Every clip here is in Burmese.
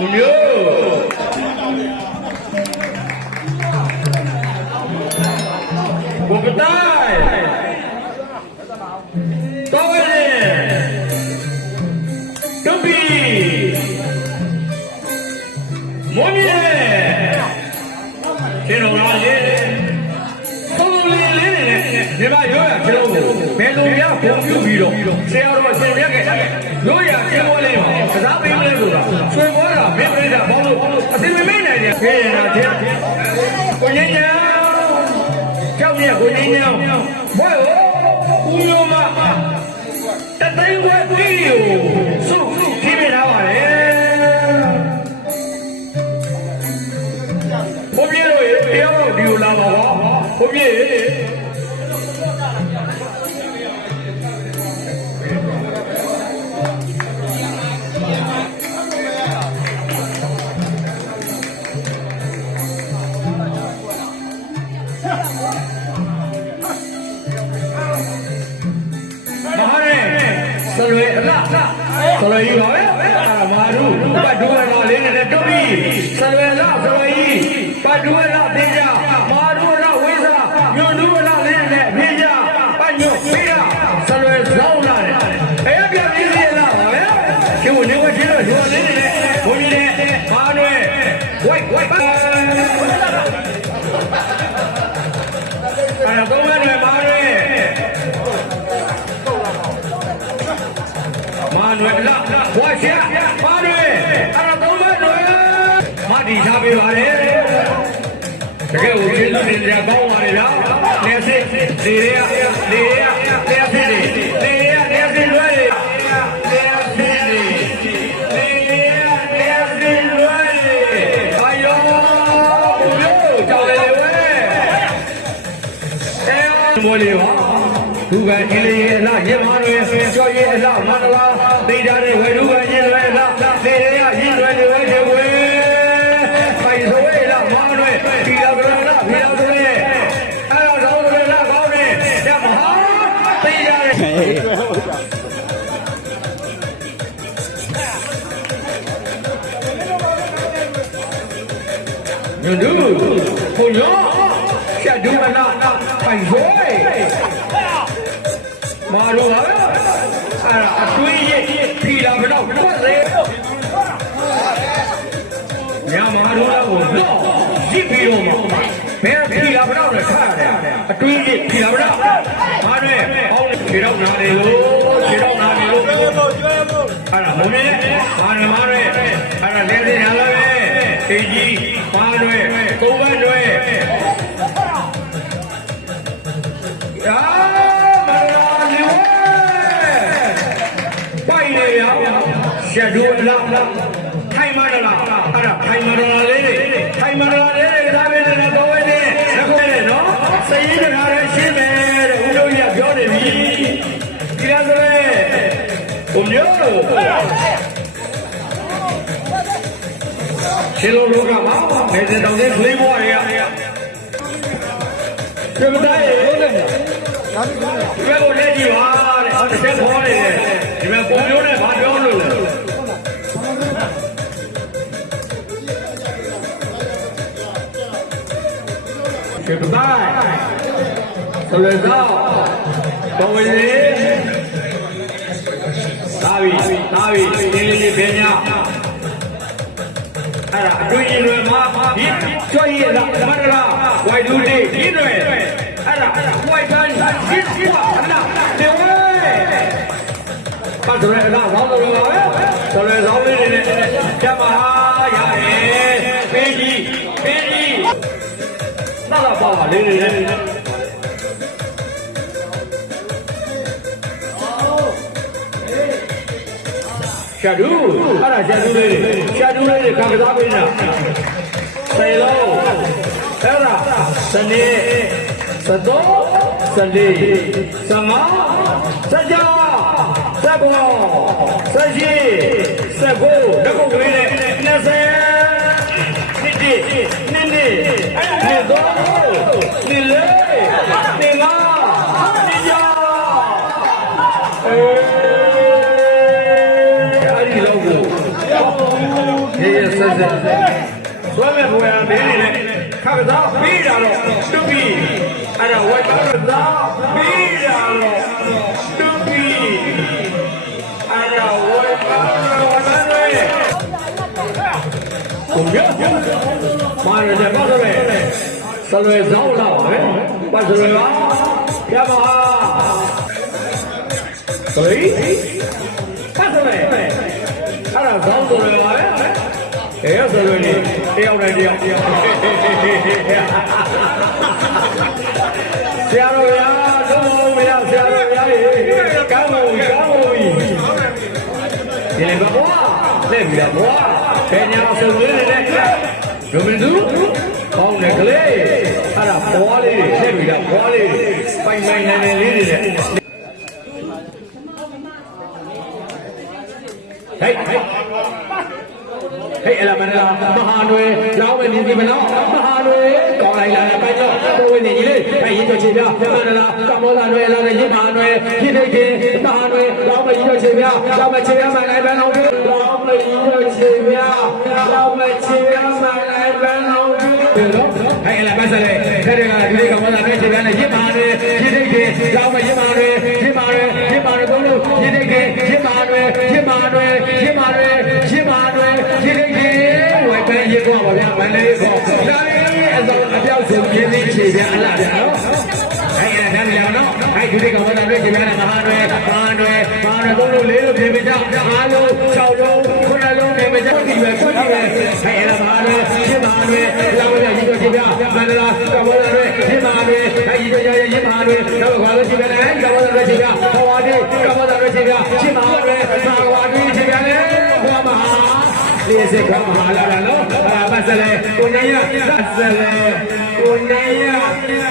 ဦးမျိုးဘုကတိုင်းတော်ဝဲဒုပီမွန်မြေရှင်တော်လာရေပုံလေးလေးနဲ့ မေ့နိုင်တယ်ခေရနာချင်းကိုငင်းညာကြောက်မြကိုငင်းညာဘွဲ့ဦးမျိုးမတသိန်းဝဲပြီးကို စလွေကြီးပါပဲအာမာရုပတ်ဒူဝလာလေးနဲ့တုတ်ပြီးစလွေလားစလွေကြီးပတ်ဒူဝလာတင်ကြမာရုလာဝိဇာညွန်ဒူဝလာလေးနဲ့ပြေးကြပတ်ညွပြေးရစလွေဇောင်းလာတယ်အဲပြပြင်းလေးလားပါပဲကျိုးနေဝချင်းတော့ဒီလေးနဲ့ဘုန်းကြီးနဲ့မာနွယ်ဝိုက်ဝိုက် တီထားပေးပါလေတကယ်ကိုကျေးဇူးတင်ကြကောင်းပါလေလားနေစစ်ဒီရဒီရနေစစ်ဒီရနေစစ်လွယ်နေစစ်ဒီဒီရနေစစ်လွယ်အာယောဘုရားကြောက်လေဝဲအဲမောလေးပါဒုက္ခအင်းလေးအလားရေမတွေကြော်ရဲအလားမန္တလာသိတာတွေဝေဒုက္ခရင်လွယ်အလားသေရ ညွန်းဒူခွန်ရောရှာဒူမနာပိုင်ဆိုရဲမာတော့ဟာအဲ့ဒါအတွေးရဲ့ဖီလာဘတော့တွက်လေညမာတော့ကိုတော့ရစ်ပြီးတော့မှာဘယ်ဖီလာဘတော့လဲထားရတယ်အတွေးရဲ့ဖီလာဘတော့မာတွေအောင်းခြေတော့နာနေလို့ခြေတော့နာနေလို့အဲ့ဒါ မုံနေမာရမာတွေအဲ့ဒါလဲစင်ရလာပဲတေကြီးမာတွေကိုဘတ်တွေအာမလာနေဝဲပိုင်နေရရှက်ဒူလာထိုင်မရလားအဲ့ဒါထိုင်မရလားလေးထိုင်မရလားလေးဒါပဲလည်းတော့ဝဲနေအခုလေနော်စည်ရတာလည်းရှင်းမယ်တဲ့ဦးတို့ကြီးကပြောနေပြီဒီလားဆို လေဘုံမျိုးရှင်းလို့လောကမှာနေတဲ့တောင်တဲ့ကလေးဘွားတွေကပြမတိုင်းရိုးနေတယ်ဒီဘက်ကိုလက်ကြည့်ပါတဲ့ဟောတစ်ချက်ခေါ်နေတယ် ဒီဘက်ပုံမျိုးနဲ့ဘာပြောလို့လဲပြမတိုင်းဆိုရတော့တော်ဝင်လေသာဝီသာဝီအင်းလေးပညာအဲ့ဒါအတွင်းရင်တွေမှာဒီကြွရည်လားမန္တလာဝိုင်ဒူလေးဒီတွေအဲ့ဒါဝိုင်တန်ဒီကွာလားတေဝဲပတ်တယ်လားဘောင်းလို့ပါပဲဆိုရယ်ဆောင်လေးတွေနဲ့ကျမဟာရတယ်ပေးကြီးပေးကြီးလာလာပါပါလေးလေး ရှာဒူအဲ့ဒါရှာဒူလေးတွေရှာဒူလေးတွေခံစားပေးနေတာစေလုံးအဲ့ဒါစနေစတော့စလေးစမစကြစကောစရှိစကိုတကုတ်ကလေးနဲ့20နှစ်တိနှစ်နှစ်နှစ်တော့ ရဲ့ဆက်ဆက်ဆွဲမဲ့ဘွယ်အမေနေနဲ့ခါကစားပြီးတာတော့တုပ်ပြီးအဲ့ဒါဝိုက်ပါကစားပြီးတာတော့တုပ်ပြီးအဲ့ဒါဝိုက်ပါကစားပြီးကိုရမာရတဲ့ပါတော့လေဆလွေဇောက်လာပါပဲပါဆလွေပါပြပါကလေး အဲရစလွယ်လေးတယောက်နဲ့တယောက်တယောက်ဆရာတော်ဗျာလုံးဝမရဆရာတော်ဗျာကောင်းပါဘူးကောင်းပါဘူးဒီလေဘွားလက်ပြီးတော့ဘွားဘယ်ညာဆုံးလေးနဲ့ဒုမင်သူကောင်းတယ်ကလေးအဲ့ဒါဘွားလေးလက်ပြီးတော့ဘွားလေးပိုင်ပိုင်နိုင်နေလေးတွေနဲ့ဟေးဟေးဟေး အလာမနာမဟာနွယ်လောင်းမယ်မြင်ကြည့်မနော်မဟာနွယ်ကောင်းလိုက်လာပိုင်တော့ကိုဝင်နေကြီးလေးအဲရင်တော့ချေပြမန္တလာကမောလာနွယ်လာတဲ့ရင်မဟာနွယ်ဖြစ်နေခြင်းမဟာနွယ်လောင်းမယ်ရင်တော့ချေပြလောင်းမယ်ချေပြမှန်လိုက်ပဲလောင်းပြီးလောင်းမယ်ရင်တော့ချေပြလောင်းမယ်ချေပြမှန်လိုက်ပဲလောင်းပြီးတော့ဟဲ့အလာပတ်စလေခဲတဲ့ကဒီလေးကမောလာနွယ်ချေပြနဲ့ရင်မဟာနွယ်ဖြစ်နေခြင်းလောင်းမယ်ရင်မဟာနွယ်ရင် လေးကောဒါလေးအစုံအပြောက်ဆုံးပြင်းသိခြေပြန်အလားဗျာနော်အဲ့အဲ့ဒါလည်းနော်အဲ့ဒီဒီကောင်ကလည်းခြေပြန်နဲ့မဟာနွယ်မဟာနွယ်မဟာနွယ်သုံးလို့လေးလို့ပြင်ပြကြအားလုံး၆လုံးခုနလုံးပြင်ပြကြဒီပဲဆွတ်ကြည့်ပဲအဲ့အဲ့မဟာနွယ်ရှင်းမဟာနွယ်လာဝရကြီးတို့ခြေပြန်မန္တလာကဘောလာနွယ်ရှင်းမဟာနွယ်အဲ့ဒီတို့ရရင်းမဟာနွယ်တော့ဘာလို့ခြေပြန်လဲကဘောလာနွယ်ခြေပြန်ဟောဝါဒီကဘောလာနွယ်ခြေပြန်ရှင်းမဟာ လေးစကမဟာလာလာနော်အာပတ်စလေကိုနေရပတ်စလေကိုနေရဟာလေလာ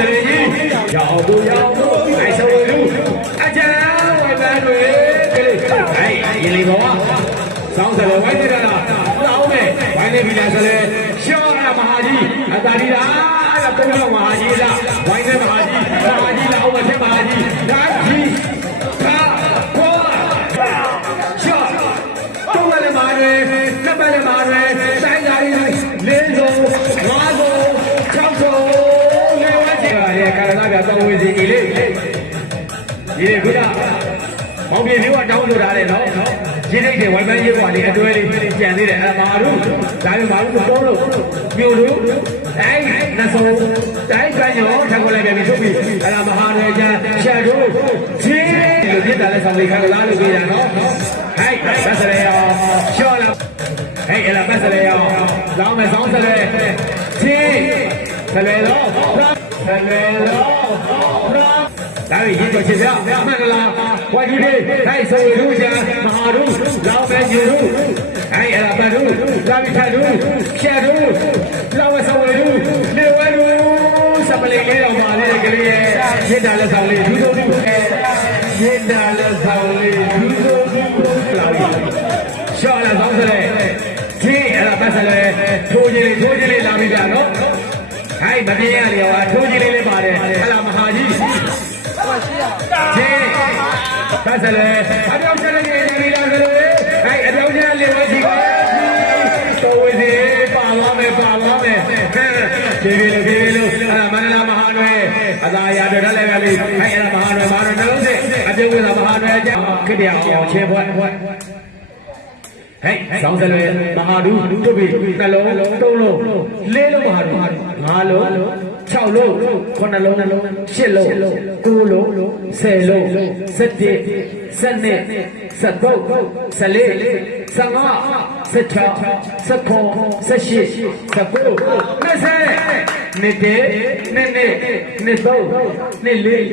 ဟိုင်လိုက်စရကြီးရောက်သူရောက်သူအဲဆောလူအကြလားဝိုင်းပဲတွေကလေးဟဲ့ရေးလေးဘောစောင်းစရဝိုင်းနေတာလားတောင်းမယ်ဝိုင်းနေပြီလားဆိုလေရှောရမဟာကြီးအတာဒီလားအဲ့ဒါပုံတော်မဟာကြီးလားဝိုင်းနေမဟာကြီးမဟာကြီး ဒီလေခုနမောင်ပြေမျိုးကတောင်းလို့ထားတယ်နော်ရင်းနှိမ့်တဲ့ဝိုင်ပန်းရေးပွားလေးအတွဲလေးကြံသေးတယ်အဲမာတို့ဒါပေမဲ့မာတို့မတော်လို့မြို့လို့အဲ့နဆုံတိုင်းကညောထပ်ကိုလိုက်ပြန်ပြီးထုတ်ပြီးအဲ့ဒါမဟာရေကျန်ချက်တို့ဂျင်းလို့ပြစ်တာလဲဆောင်လေးခါလာလို့ပြရနော်ဟဲ့ပတ်စရရောရှော့လာဟဲ့အဲ့ဒါပတ်စရရောလောင်းမယ်ဆောင်းစရဲဂျင်းဆလဲတော့ဆလဲတော့ ဒါရီရင်တော့ချစ်ပြမှန်လားဝါကြီးလေးဟဲ့ဆိုရူချာမဟာရူလောင်းမယ်ယူရူဟဲ့အဲ့ဒါပတ်ရူလာပြီးထရူဖြတ်ရူလောင်းမယ်ဆိုရူနေဝဲရူစပလေးလေးတော့ပါလေကလေးရဲ့ရစ်တာလက်ဆောင်လေးဒူးဒူးဒူးရစ်တာလက်ဆောင်လေးဒူးဒူးဒူးလာပြီရှော့လာဆောင်စရဲဒီအဲ့ဒါပတ်စလဲထိုးကြီးလေးထိုးကြီးလေးလာပြီဗျာနော်ဟဲ့မပြင်းရလေဟာထိုးကြီးလေးလေးပါတယ်ဟလာမဟာကြီး ဒီပတ်စလဲအပြောင်းချလေးနေပြီလားဆိုဟဲ့အပြောင်းချလေးဝဲစီကတော်ဝေစီပါသွားမယ်ပါသွားမယ်ဟဲ့ဒီလိုဒီလိုအဲ့ဒါမန္တလာမဟာနွယ်အသာရတဲ့လည်းပဲလေဟဲ့အဲ့ဒါမဟာနွယ်မဟာနွယ်နှလုံးစစ်အပြုံးကမဟာနွယ်ကြောင့်ခစ်တယ်အောင်ချင်းဘွဲ့ဟဲ့ဆောင်းစလွယ်မဟာဒူတို့ပြီနှလုံးသုံးလုံးလေးလုံးမဟာဒူငါးလုံး6လုံး9လုံး10လုံး9လုံး 10လုံး17 12 13 14 15 16 17 18 19 20နှစ်တည်းနှစ်နှစ်နှစ်သုံးနှစ်လေး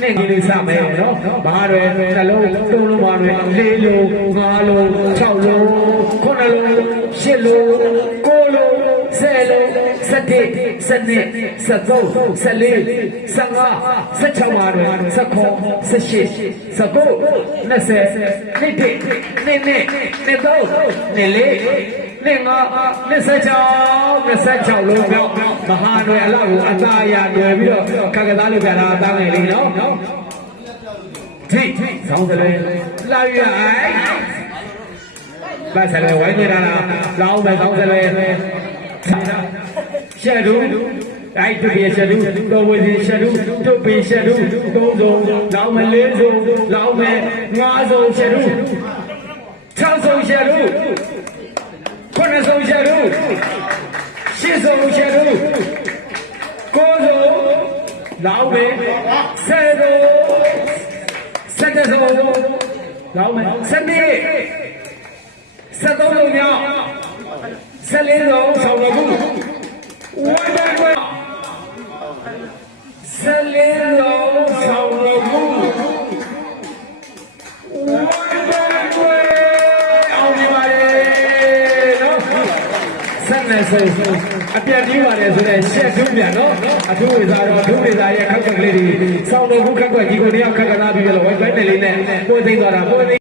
နှစ်ကြီးလေးစမယ်နော်ဘာတွေနှလုံးသုံးလုံးပါတွေလေးလုံးငါးလုံး၆လုံးခုနှစ်လုံးရှစ်လုံးကိုးလုံး ဆယ်လုံးဆ17 12 13 14 15 16ပါတော့19 18 19 20 21 22 23 24နှစ်ငါ26 26လုံးပြောင်းမဟာနွယ်အလောက်ကိုအသာရနွယ်ပြီးတော့ခက်ကစားလို့ပြတာအသားငယ်လေးနော်ဒီဆောင်းစလဲလာရအိုင်ဘာစလဲဝိုင်းနေတာလားလောင်းမယ်ဆောင်းစလဲ ရှက်ဒူအိုက်တူပြရှက်ဒူတော်ဝစီရှက်ဒူတုတ်ပင်ရှက်ဒူသုံးစုံလောင်းမယ်လေးစုံလောင်းမယ်ငါးစုံရှက်ဒူ6စုံရှက်ဒူခုနှစ်ဆုံးရှာတို့ရှစ်ဆုံးရှာတို့ကိုးဆုံးလောက်ပဲဆယ်ဆုံးဆယ်တဲ့ဆုံးလောက်မယ်ဆယ်နှစ်ဆယ်သုံးလုံးမြောက်ဆယ်လေးဆုံးဆောင်တော်ဘူး ဝိုင်းပါကွယ်ဆယ်လေးဆုံးဆောင်တော်ဘူးဝိုင်းပါကွယ်အောင်ဒီပါလေနော်ဆက်နေဆုံးအပြတ်ကြီးပါတယ်ဆိုတဲ့ရှက်ထုပြန်နော်အထူးဝေစားတော့ဒုဝေစားရဲ့ခက်ခက်ကလေးတွေစောင်းတော်ခုခက်ခွက်ကြီးကိုတယောက်ခက်ကစားပြီးတော့ဝိုင်းပိုင်းနယ်လေးနဲ့ပို့သိမ်းသွားတာပို့သိမ်း